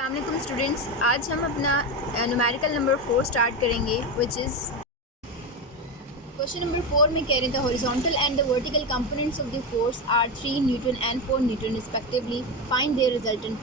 अस्सलामुअलैकुम स्टूडेंट्स, आज हम अपना न्यूमेरिकल नंबर 4 स्टार्ट करेंगे विच इज़ क्वेश्चन नंबर 4 में कह रहे थे horizontal and the vertical components of the force are 3 newton and 4 newton respectively, find their resultant.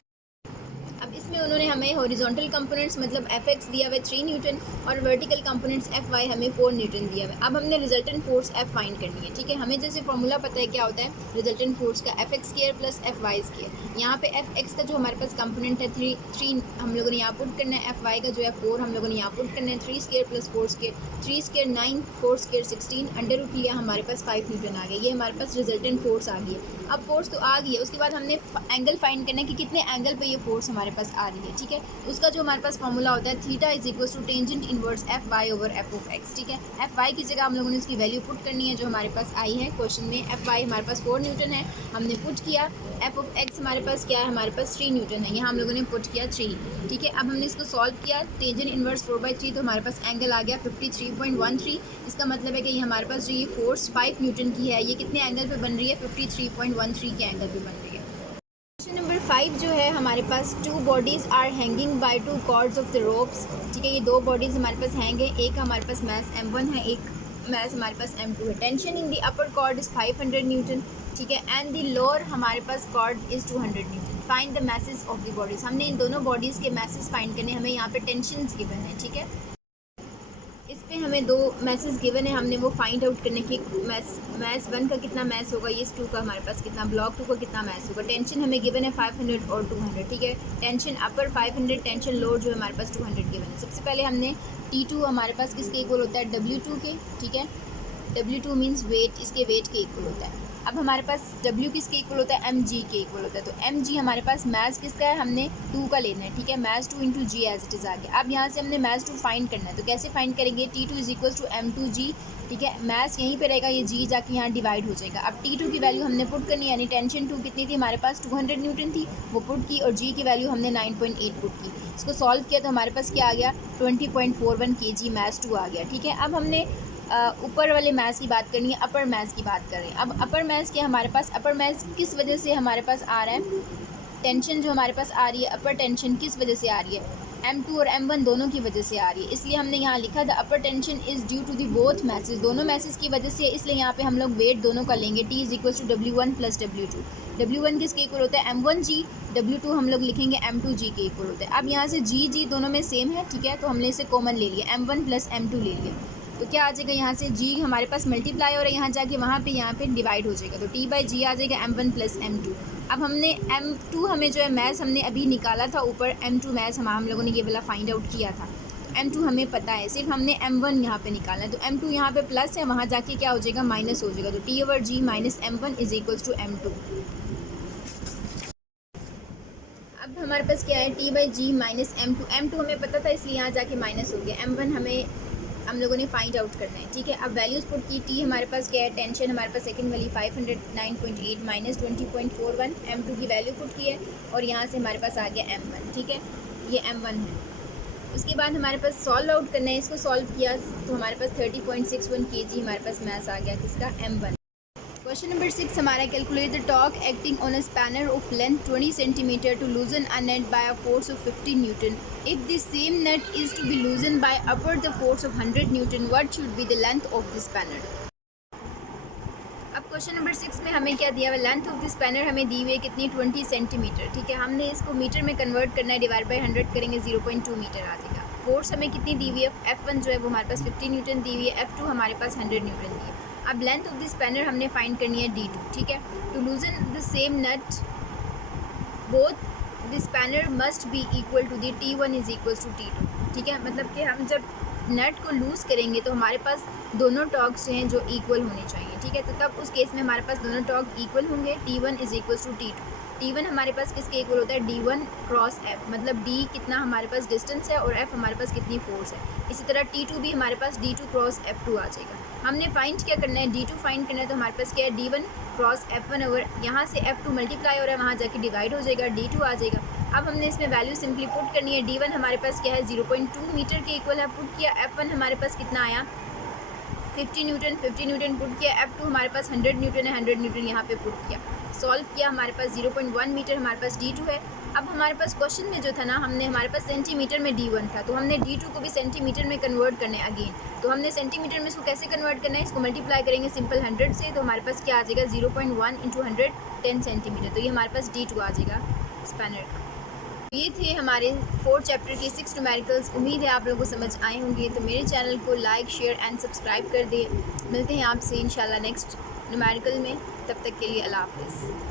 अब इसमें उन्होंने हमें हॉरिजॉन्टल कंपोनेंट्स मतलब Fx दिया हुआ है 3 न्यूटन और वर्टिकल कंपोनेंट्स Fy हमें 4 न्यूटन दिया हुआ है। अब हमने रिजल्टेंट फोर्स F फाइंड करनी है। ठीक है, हमें जैसे फॉर्मूला पता है क्या होता है रिजल्टेंट फोर्स का, Fx² प्लस Fy स्क्वायर। यहाँ पे Fx का जो हमारे पास कंपोनेंट है 3 हम लोगों ने यहाँ पुट करना है, Fy का जो है 4 हम लोगों ने यहाँ पुट करना है, 3² प्लस 4², 3² 9, 4² 16, अंडर रूट लिया, हमारे पास 5 न्यूटन आ गया। ये हमारे पास रिजल्टेंट फोर्स आ गई है। अब फोर्स तो आ गई है, उसके बाद हमने एंगल फाइंड करना है कि कितने एंगल पे ये फोर्स हमारे पास आ रही है। ठीक है, उसका जो हमारे पास फॉर्मूला होता है theta is equal to tangent inverse Fy over F(x). ठीक है, Fy की जगह हम लोगों ने उसकी वैल्यू पुट करनी है जो हमारे पास आई है क्वेश्चन में। Fy हमारे पास 4 न्यूटन है, हमने पुट किया। F(x) हमारे पास क्या है, हमारे पास 3 न्यूटन है, यहाँ हम लोगों ने पुट किया 3। ठीक है, अब हमने इसको सॉल्व किया, टेंजेंट इनवर्स 4/3, तो हमारे पास एंगल आ गया 53.13। इसका मतलब है कि ये हमारे पास जो ये फोर्स 5 न्यूटन की है, ये कितने एंगल पे बन रही है, 53.13 के एंगल पे बन रही है। क्वेश्चन नंबर 5 जो है हमारे पास 2 bodies are hanging by 2 cords of the ropes. ठीक है, ये 2 बॉडीज़ हमारे पास हैंग है, एक हमारे पास मैस M1 है, एक मैस हमारे पास M2 है। Tension in the upper cord is 500 newton. ठीक है, एंड द लोअर हमारे पास cord is 200 newton. Find the masses of the bodies. हमने इन दोनों बॉडीज़ के मैसेज फाइंड करने, हमें यहाँ पे टेंशन्स गिवन है। ठीक है, इस पे हमें 2 मैसेज गिवन है, हमने वो फाइंड आउट करने की मैस 1 का कितना मैस होगा, ये 2 का हमारे पास कितना, ब्लॉक 2 का कितना मैस होगा। टेंशन हमें गिवन है 500 और 200। ठीक है, टेंशन अपर 500, टेंशन लोअर जो है हमारे पास 200 गिवन है। सबसे पहले हमने T2 हमारे पास किसके इक्वल होता है, W2 के। ठीक है, W2 मीन्स वेट, इसके वेट के इक्वल होता है। अब हमारे पास W किसके इक्वल होता है, mg के इक्वल होता है। तो mg हमारे पास मैस किसका है, हमने 2 का लेना है। ठीक है, mass 2 into g as it is आ गया। अब यहाँ से हमने मैस 2 फाइंड करना है, तो कैसे फाइंड करेंगे, T2 is equal to m2g। ठीक है, मैस यहीं पे रहेगा, ये g जाके यहाँ डिवाइड हो जाएगा। अब T2 की वैल्यू हमने पुट करनी है, यानी टेंशन 2 कितनी थी हमारे पास, 200 न्यूटन थी, वो पुट की, और g की वैल्यू हमने 9.8 पुट की। इसको सॉल्व किया तो हमारे पास क्या आ गया, 20.41 kg मैस 2 आ गया। ठीक है, अब हमने ऊपर वाले मैथ्स की बात करनी है, अपर मैथ्स की बात कर रहे हैं। अब अपर मैथ्स क्या हमारे पास, अपर मैथ्स किस वजह से हमारे पास आ रहा है, टेंशन जो हमारे पास आ रही है, अपर टेंशन किस वजह से आ रही है, M2 और M1 दोनों की वजह से आ रही है। इसलिए हमने यहाँ लिखा the upper tension is due to the both masses, दोनों मैसेज की वजह से, इसलिए यहाँ पे हम लोग वेट दोनों का लेंगे। T is equal to W1 plus W2। W1 किसके इक्वल होता है, M1g, W2 हम लोग लिखेंगे M2g के इक्वल होता है। अब यहाँ से g दोनों में सेम है। ठीक है, तो हमने इसे कॉमन ले लिया, M1 प्लस M2 ले लिया, तो क्या आ जाएगा, यहाँ से g हमारे पास मल्टीप्लाई हो रहा है, यहाँ जाके यहाँ पे डिवाइड हो जाएगा, तो T/g आ जाएगा M1 प्लस M2। अब हमने M2 हमें जो है मैथ्स हमने अभी निकाला था ऊपर, M2 मैथ्स हम लोगों ने ये वाला फाइंड आउट किया था, तो M2 हमें पता है, सिर्फ हमने M1 यहाँ पे निकालना है। तो M2 यहाँ पे प्लस है, वहाँ जाके क्या हो जाएगा, माइनस हो जाएगा, तो T/g minus M1 is equals to M2। अब हमारे पास क्या है, T/g माइनस M2, M2 हमें पता था इसलिए यहाँ जाके माइनस हो गया, M1 हमें हम लोगों ने फाइंड आउट करना है। ठीक है, अब वैल्यूज़ पुट की, T हमारे पास क्या है, टेंशन हमारे पास सेकंड वाली 509.8 माइनस 20.41, M2 की वैल्यू पुट की है, और यहाँ से हमारे पास आ गया M1। ठीक है, ये M1 है। उसके बाद हमारे पास सॉल्व आउट करना है, इसको सॉल्व किया तो हमारे पास 30.61 kg हमारे पास मैस आ गया, किसका, M1। क्वेश्चन नंबर 6 हमारा, calculate the torque acting on a spanner of length 20 centimetre to loosen a nut by a force of 50 newton. If the same nut is to be loosen by upward the force of 100 newton, what should be the length of the spanner. अब question number 6 में हमें क्या दिया हुआ, length of the spanner हमें दी हुई है कितनी, 20 सेंटीमीटर। ठीक है, हमने इसको मीटर में कन्वर्ट करना है, डिवाइड बाय 100 करेंगे, 0.2 मीटर आ जाएगा। फोर्स हमें कितनी दी हुई है, F1 जो है वो हमारे पास 50 न्यूटन दी हुई है, F2 हमारे पास 100 न्यूटन दी है। अब लेंथ ऑफ द स्पैनर हमने फाइंड करनी है D2। ठीक है, to loosen the same nut both the spanner must be equal to the T1 is equal to T2। ठीक है, मतलब कि हम जब नट को लूज़ करेंगे तो हमारे पास दोनों टॉर्क्स जो हैं जो इक्वल होने चाहिए। ठीक है, तो तब उस केस में हमारे पास दोनों टॉर्क इक्वल होंगे, T1 is equal to T2। T1 हमारे पास किसके इक्वल होता है, D1 क्रॉस F, मतलब D कितना हमारे पास डिस्टेंस है और F हमारे पास कितनी फोर्स है। इसी तरह T2 भी हमारे पास D2 क्रॉस F2 आ जाएगा। हमने फाइंड क्या करना है, D2 फाइंड करना है, तो हमारे पास क्या है, D1 क्रॉस F1 ओवर, यहाँ से F2 मल्टीप्लाई हो रहा है, वहाँ जाके डिवाइड हो जाएगा, D2 आ जाएगा। अब हमने इसमें वैल्यू सिंपली पुट करनी है, D1 हमारे पास क्या है, 0.2 मीटर के इक्वल है, पुट किया। F1 हमारे पास कितना आया, 50 न्यूटन, 50 न्यूटन पुट किया। F2 हमारे पास 100 न्यूटन है, 100 न्यूटन यहाँ पे पुट किया। सॉल्व किया, हमारे पास 0.1 मीटर हमारे पास D2 है। अब हमारे पास क्वेश्चन में जो था ना, हमारे पास सेंटीमीटर में D1 था, तो हमने D2 को भी सेंटीमीटर में कन्वर्ट करना है अगेन। तो हमने सेंटीमीटर में इसको कैसे कन्वर्ट करना है, इसको मल्टीप्लाई करेंगे सिंपल 100 से, तो हमारे पास क्या आ जाएगा 0.1 × 100 10 सेंटीमीटर। तो ये हमारे पास D2 आ जाएगा स्पैनर का। ये थे हमारे 4th चैप्टर के 6 न्यूमेरिकल्स। उम्मीद है आप लोगों को समझ आए होंगे। तो मेरे चैनल को लाइक, शेयर एंड सब्सक्राइब कर दें। मिलते हैं आपसे इंशाल्लाह नेक्स्ट न्यूमेरिकल में। तब तक के लिए अल्लाह हाफ़िज़।